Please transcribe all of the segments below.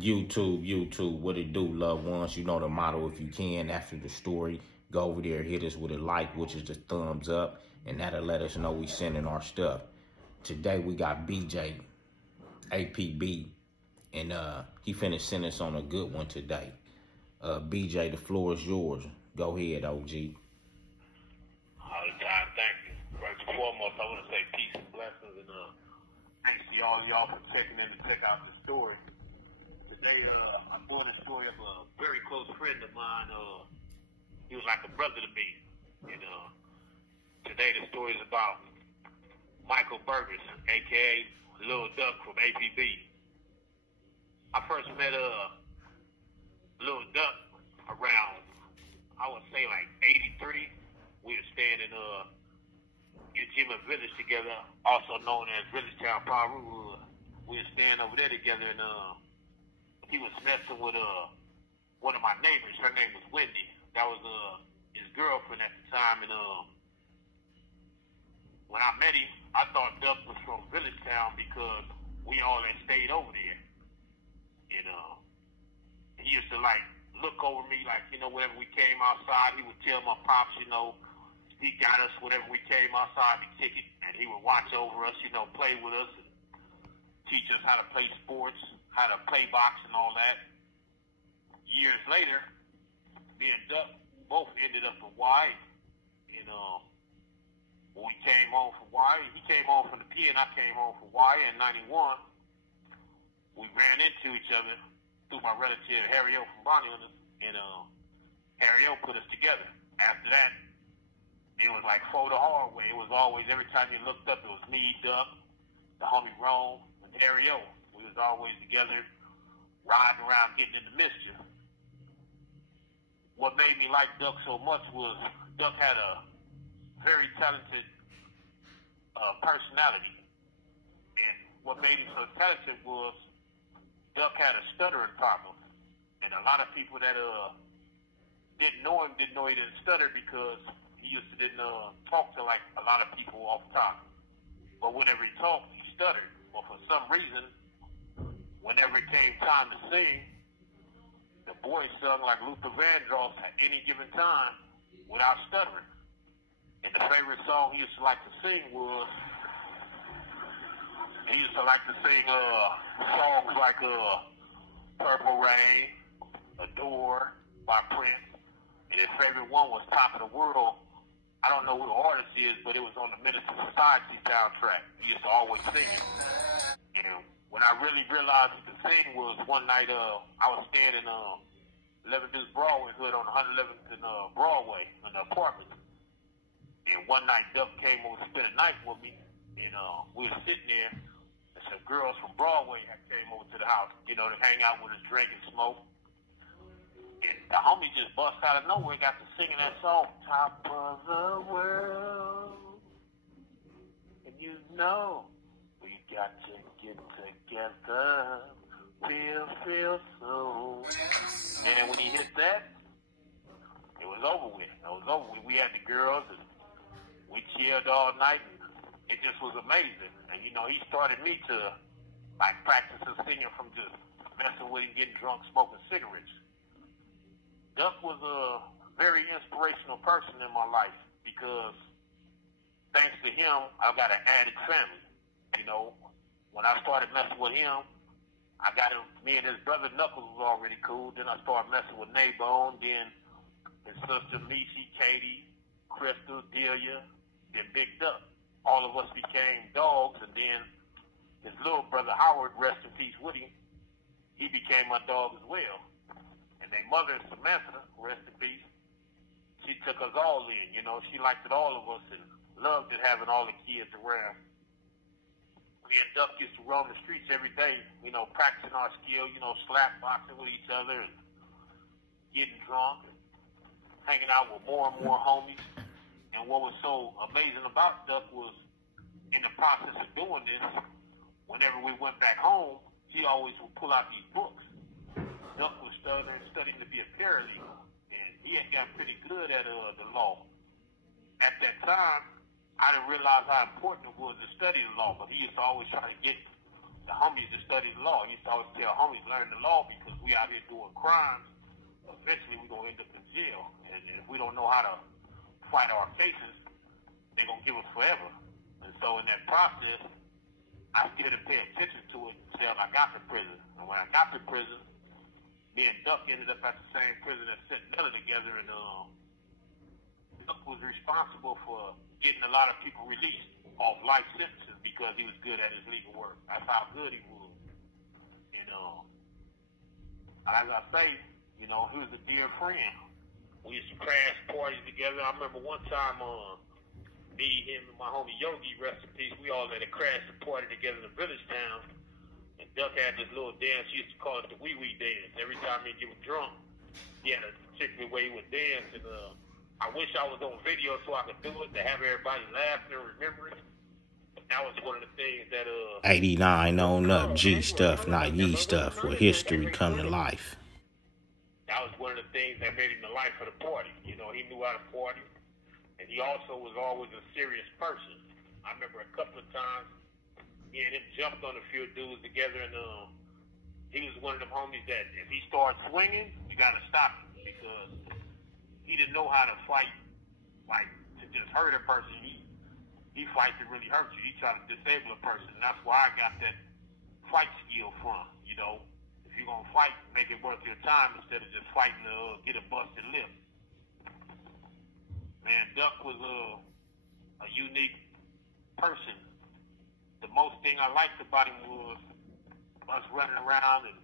YouTube, what it do, loved ones? You know the motto, if you can, after the story, go over there, hit us with a like, which is the thumbs up, and that'll let us know we sending our stuff. Today we got Bj APB, and he finna send us on a good one today. Bj, the floor is yours. Go ahead, OG. All the time, thank you. First and foremost, I want to say peace and blessings, and thanks to all y'all for checking in to check out the story. Today, I'm doing a story of a very close friend of mine. He was like a brother to me. And today the story is about Michael Burgess, a.k.a. Lil Duck from APB. I first met Lil Duck around, I would say like 83. We were staying in Ujima Village together, also known as Village Town, Peru. We were staying over there together, and he was messing with one of my neighbors. Her name was Wendy. That was his girlfriend at the time, and when I met him, I thought Duck was from Village Town because we all had stayed over there. And he used to like look over me, like, whenever we came outside, he would tell my pops, he got us whenever we came outside to kick it, and he would watch over us, play with us and teach us how to play sports, how to play box and all that. Years later, me and Duck both ended up in Hawaii. And when we came home from Hawaii, he came home from the P and I came home from Hawaii in 91. We ran into each other through my relative Harry O from Bonnie, and Harry O put us together. After that, it was like for the hard way. It was always, every time you looked up, it was me, Duck, the homie Rome, and Harry O. We was always together, riding around, getting into mischief. What made me like Duck so much was Duck had a very talented personality. And what made him so talented was Duck had a stuttering problem. And a lot of people that didn't know him didn't know he didn't stutter because he didn't talk to like a lot of people off top. But whenever he talked, he stuttered. But for some reason, whenever it came time to sing, the boy sung like Luther Vandross at any given time without stuttering. And the favorite song he used to like to sing was, songs like Purple Rain, Adore by Prince. And his favorite one was Top of the World. I don't know who the artist is, but it was on the Minister Society soundtrack. He used to always sing it. And when I really realized he could sing was one night I was staying in 11 Deuce Broadway hood on 111th and Broadway in an apartment. And one night Duck came over to spend a night with me, and we were sitting there, and some girls from Broadway had came over to the house, to hang out with us, drink and smoke. And the homie just bust out of nowhere, got to singing that song, Top of the World. And we got to get together, feel so. And when he hit that, it was over with. We had the girls, and we chilled all night, and it just was amazing. And, he started me to, like, practice his singing from just messing with him, getting drunk, smoking cigarettes. Duck was a very inspirational person in my life because thanks to him, I got an added family. When I started messing with him, me and his brother Knuckles was already cool. Then I started messing with Naybone, then his sister Mishi, Katie, Crystal, Delia, then Big Duck. All of us became dogs, and then his little brother Howard, rest in peace with him, he became my dog as well. And their mother, Samantha, rest in peace, she took us all in. She liked it, all of us, and loved it, having all the kids around. Me and Duck used to roam the streets every day, practicing our skill, slap boxing with each other and getting drunk and hanging out with more and more homies. And what was so amazing about Duck was, in the process of doing this, whenever we went back home, he always would pull out these books. Duck was studying to be a paralegal, and he had got pretty good at the law. At that time, I didn't realize how important it was to study the law, but he used to always try to get the homies to study the law. He used to always tell homies, learn the law we out here doing crimes, eventually we're going to end up in jail. And if we don't know how to fight our cases, they're going to give us forever. And so in that process, I still didn't pay attention to it until I got to prison. And when I got to prison, me and Duck ended up at the same prison that set Miller together, and Duck was responsible for getting a lot of people released off life sentences because he was good at his legal work. That's how good he was. And as I say, he was a dear friend. We used to crash parties together. I remember one time, me, him, and my homie Yogi, rest in peace, we all had a crash party together in the village town. And Duck had this little dance. He used to call it the wee-wee dance. Every time he'd get drunk, he had a particular way he would dance. And I wish I was on video so I could do it, to have everybody laughing and remembering. But that was one of the things that 89 on up, G stuff, not ye stuff, where history come to life. That was one of the things that made him the life of the party. He knew how to party. And he also was always a serious person. I remember a couple of times, me and him jumped on a few dudes together, and he was one of them homies that if he starts swinging, you got to stop him, because he didn't know how to fight, like, to just hurt a person. He fights to really hurt you. He tried to disable a person, and that's where I got that fight skill from. If you're going to fight, make it worth your time instead of just fighting to get a busted lip. Man, Duck was a unique person. The most thing I liked about him was us running around and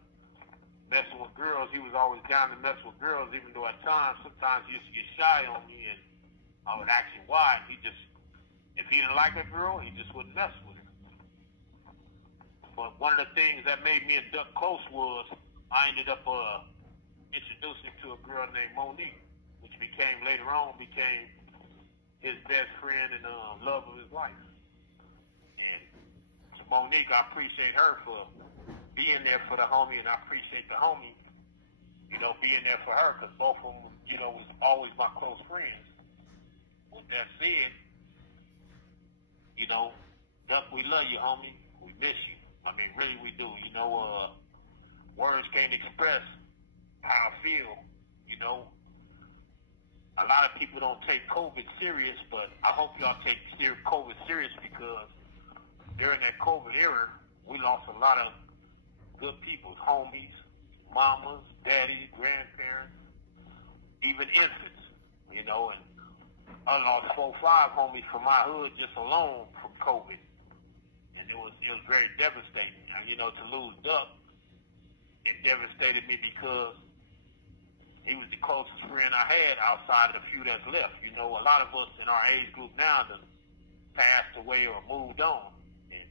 messing with girls. He was always down to mess with girls, even though at times, sometimes he used to get shy on me, and I would ask him why. If he didn't like a girl, he just wouldn't mess with her. But one of the things that made me and Duck close was I ended up introducing him to a girl named Monique, which later on became his best friend and love of his life. And to Monique, I appreciate her for being there for the homie, and I appreciate the homie, being there for her, because both of them, was always my close friends. With that said, Duck, we love you, homie. We miss you. I mean, really, we do. Words can't express how I feel, A lot of people don't take COVID serious, but I hope y'all take COVID serious, because during that COVID era, we lost a lot of good people, homies, mamas, daddies, grandparents, even infants, and I lost 4 or 5 homies from my hood just alone from COVID. And it was very devastating. And, to lose Duck, it devastated me because he was the closest friend I had outside of the few that's left. A lot of us in our age group now have passed away or moved on. And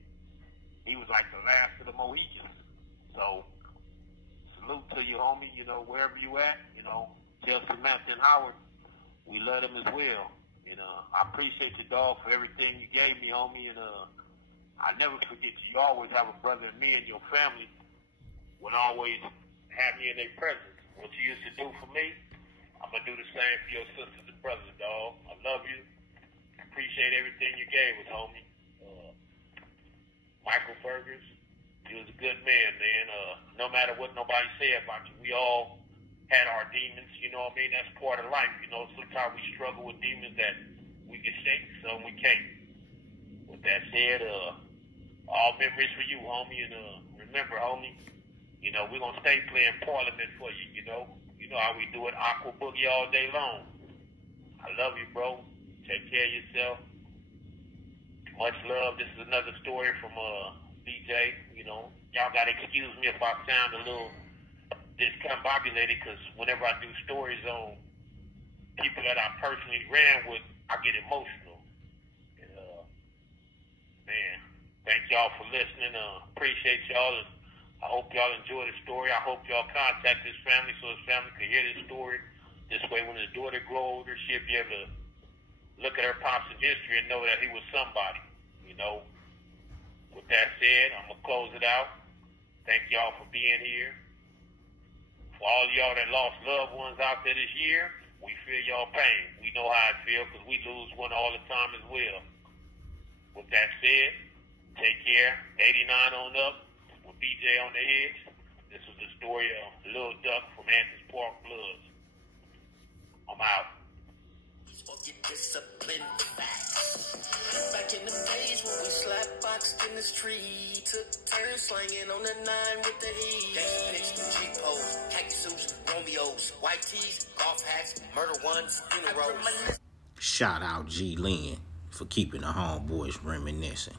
he was like the last of the Mohicans. So, salute to you, homie, wherever you at, tell Samantha and Howard we love them as well. I appreciate you, dog, for everything you gave me, homie, and I never forget you. You always have a brother in me, and your family would always have me in their presence. What you used to do for me, I'm going to do the same for your sisters and brothers, dog. I love you. Appreciate everything you gave us, homie. Michael Burgers, he was a good man, man. No matter what nobody said about you, we all had our demons, That's part of life, Sometimes we struggle with demons that we can shake, some we can't. With that said, all memories for you, homie, and remember, homie, we're going to stay playing Parliament for you, You know how we do it, Aqua Boogie all day long. I love you, bro. Take care of yourself. Much love. This is another story from Bj. Y'all got to excuse me if I sound a little discombobulated, because whenever I do stories on people that I personally ran with, I get emotional. And, man, thank y'all for listening. Appreciate y'all, and I hope y'all enjoy the story. I hope y'all contact his family so his family can hear this story. This way, when his daughter grow older, she'll be able to look at her pops in history and know that he was somebody, With that said, I'm going to close it out. Thank y'all for being here. For all y'all that lost loved ones out there this year, we feel y'all pain. We know how it feels, because we lose one all the time as well. With that said, take care. 89 on up with Bj on the Hedge. This was the story of Lil in the street. Took turns slanging on the 9 with the heat. Gangsta pics, G-pose, khaki suits, Romeos, white tees, golf hats, murder ones, funerals. Shout out G Lynn for keeping the homeboys reminiscing.